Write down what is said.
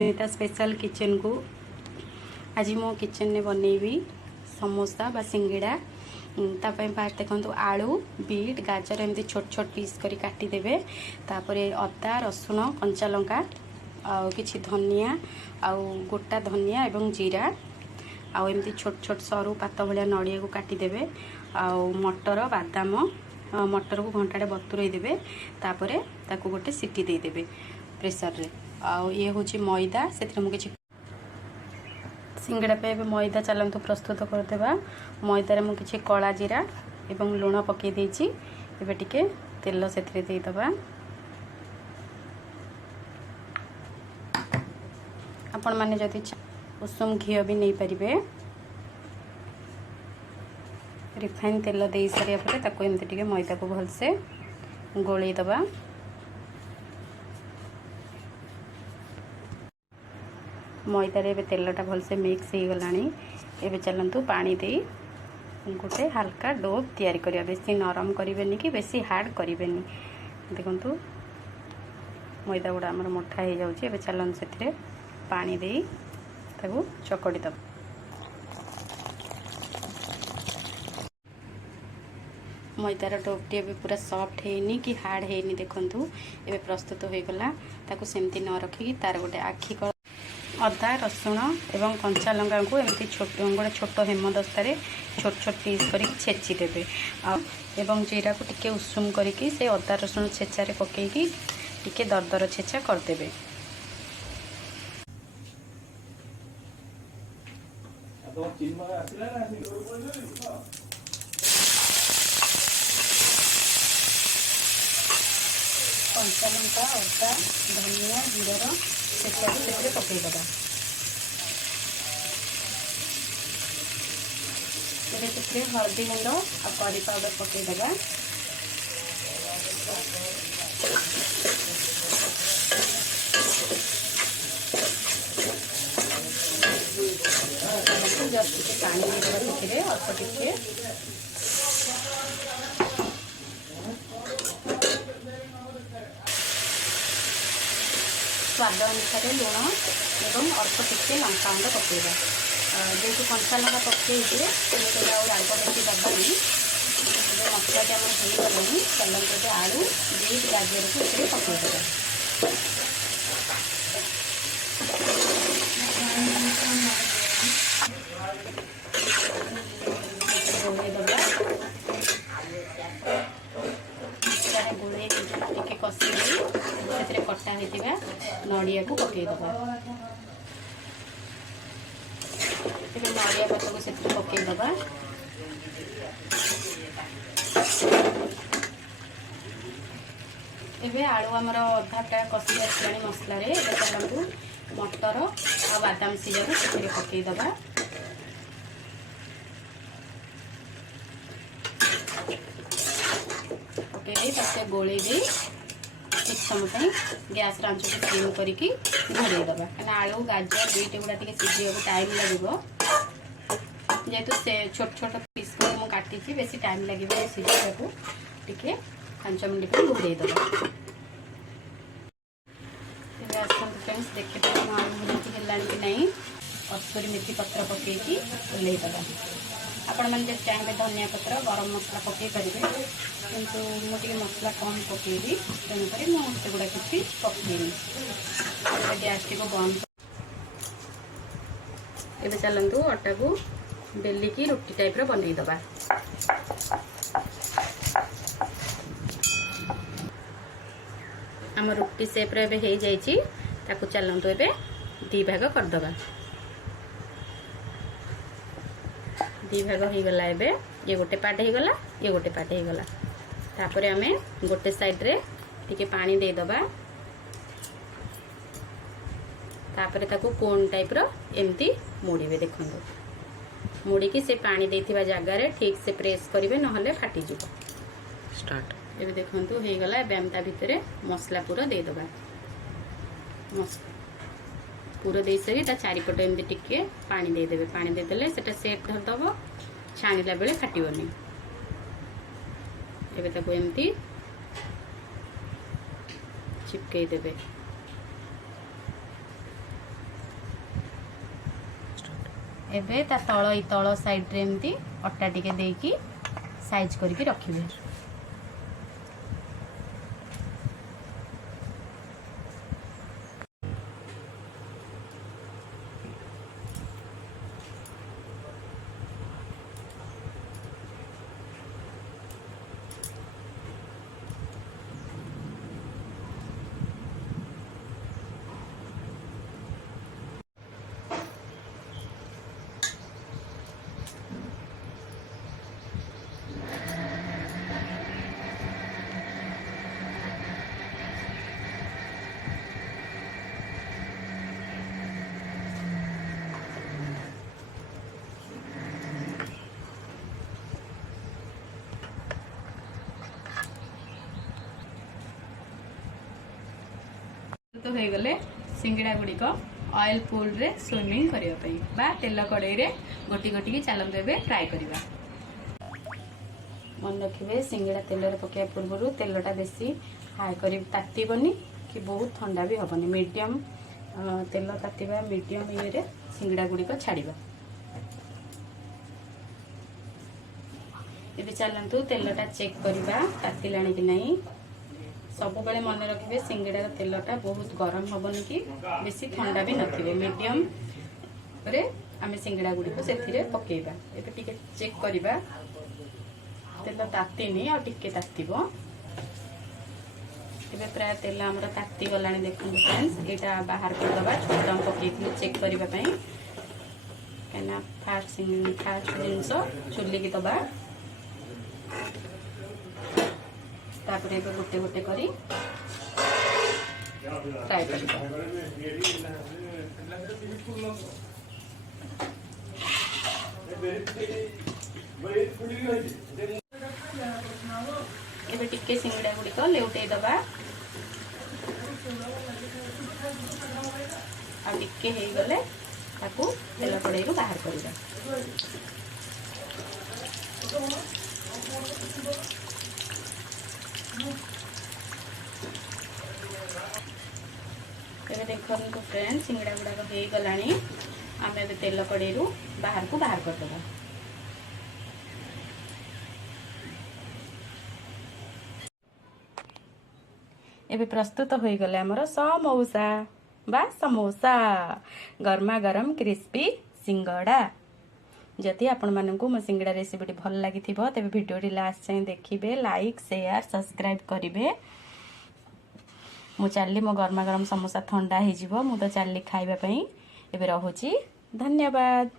ता special kitchen को आज मो किचन ने बनैबी समोसा बा सिंगड़ा तापाई फास्ट देखो आलू बीट गाजर एमती छोट छोट पीस करी काटी देबे तापरे अदा रसुण कंचा लंका आउ किछि धनिया आउ गोटा धनिया एवं जीरा आउ एमती छोट छोट सरू पात भलिया नड़िया को काटी देबे आउ मटर बादाम मटर को घंटाटे बतुरई देबे तापरे ताकू गोटे सीटी दे देबे प्रेशर रे आउ ये हूँ मैदा से मुझे सिंगड़ा पे मैदा चलतु प्रस्तुत करदेबा मैदार मुझे कला जीरा एवं लुण पकई देछि एबे टिके तेल से देदबा आपण माने जदि उषुम घी भी नहीं पारे रिफाइन तेल दे सारे पर ताको एमती टिके मैदा को भलसे गोलई दबा मैदारे एबे तेलटा भलसे मिक्स हो गलानी एबे चलंतु पानी दे गोटे हल्का डो तैयारी करिया बेसी नरम करिवेनी कि बेसी हार्ड करिवेनी देखंतु मैदा गुड़ा हमर मोटा हो जाउची एबे चलन सेथिरे पानी दे ताकू चकड़ी दब मैदार डोटी एबे पूरा सॉफ्ट हेनी कि हार्ड हेनी देखंतु एबे प्रस्तुत हो गला ताकू सेमती न रखी तार गोटे आखी अदा रसुण एवं कंचा लंका को एमती गोटे छोट हेमदस्तार छोट छोट पीस कर छेची देवे एवं जीरा को टिके उषुम करके से अदा रसुण छेचारे पकईकी टिके दरदर छेचा करदे कंचा लंका अदा धनिया जीरार छेचा से पकईदबा हल्दी गुंड और करी पाउडर पकईदबा जस्ट टिके पानी देदेबा से अल्प टिके स्वाद अनुसार लुण एवं अल्प टिके लंका गुंड पकईबा जेहेतु कंचा लंका पकई राग बेसी दबानी मसलाटी आम होगलानी चलते आलू बीट गाजर को ये पकईदेगा गोलई टे कषि से कटा होता नड़िया को पकईदबा नड़िया पत्ता को से पकईदबा एबे आलू आमर अधाटा कषि आसानी मसला चलतु मटर आ बादाम सीजा को से पकईदबा पकई दे गोलई दे कुछ समय गैस आंच को सिम करके घोड़े दबा क्या आलू गाजर बीट गुड़ा सीझा टाइम लगे जेहेतु से छोट छोट पीस को काटी बेसी टाइम लगे सीझा को टिके 5 मिनट पर घोड़े दबा फ्रेंड्स देखते आलू भुजी कि नहीं कस्तूरी मेथी पत्र पकईकी ओल्लई दबा आपण मैंने चाहे धनिया पत्र गरम मसला पकई पारे किंतु मुझे मसला कम पकईबी तेणुक मुझे गुड़ा किसी पकईनी गैस टी को बंद एबे चलतु अटा को बेलिकी रुटी टाइप रो बनई दबा आम रुटी सेप रे हो जाइए ताकू चलतु एबे दी भाग करदबा दी भाग हो गला एबे ये गोटे पार्ट हो गला ये गोटे पार्ट हो गला तापरे आमे गोटे साइड रे टिके पानी दे दबा तापरे ताकू कोन टाइप रो एमती मोड़ीबे देखंतु मुड़ी की से पानी देथिबा जगह रे ठीक से प्रेस करिवे नहले फाटी जिवो स्टार्ट एबे देखंतु हो गला एबे हम ता भितरे मसला पूरा दे दबा पूरा दे सरी ता चारिपट एमती टिके पानी दे देबे पानी दे देले सेटा सेट धर दबो छाणीला बेले फाटिबोनी एबे ताको एमती चिपकई देबे एबे ता तल साइड रे एमती अटा टिके देकी साइज करके रखिबे। तो हो गले सिंगड़ा गुड़िक ऑयल पूल रे स्विमिंग करने बा तेल कड़ई रे गोटी गोटी की चलते ए फ्राए करवा। मन रखिए सिंगड़ा तेल रे पकड़ पूर्व तेलटा बेसी हाई कर तातीबनी कि बहुत ठंडा भी हेनी मीडियम तेल तातीबा मीडियम ये सिंगड़ा गुड़िक छाड़वा। ये चलतु तेलटा चेक करवा तातिला कि नहीं। सब बेले मन रखिए सिंगड़ार तेलटा बहुत गरम हेनी कि बेसी ठंडा भी नथिबे मीडियम रे आमे सिंगड़ा गुड़िक से पकेबा। एबे टिके चेक करवा तेल तातीनी आ टिके तातीबो। एबे प्राय तेल हमर ताती गलानी देखु फ्रेंड्स एटा बाहर कर दबा छोटा हम पकेइथि चेक करबा पई केना फास्ट जिनस चुल्ली की दबा तापरे गोटे गोटे करी फ्राई करबा। एबे टिके सिंगड़ा गुड़िक लेउटे दबा आ टिके हे गले ताकू तेल कड़ाई रु बाहर करबा। देखो फ्रेंड सिंगड़ा गुड़ाक हो गलानी आम ए तेल कड़ाई रु बाहर को बाहर करदे। एबे प्रस्तुत हो गले आमर समोसा बा समोसा गरमा गरम क्रिस्पी सिंगड़ा। जदि आपण मानकु मो सिंगड़ा रेसिपी भल लगी तेरे वीडियो लास्ट जाए देखिए लाइक शेयर सब्सक्राइब करेंगे। मु चलली मो गरमा गरम समोसा ठंडा हो मु तो चलली खाइबा पई। एबे रहुची धन्यवाद।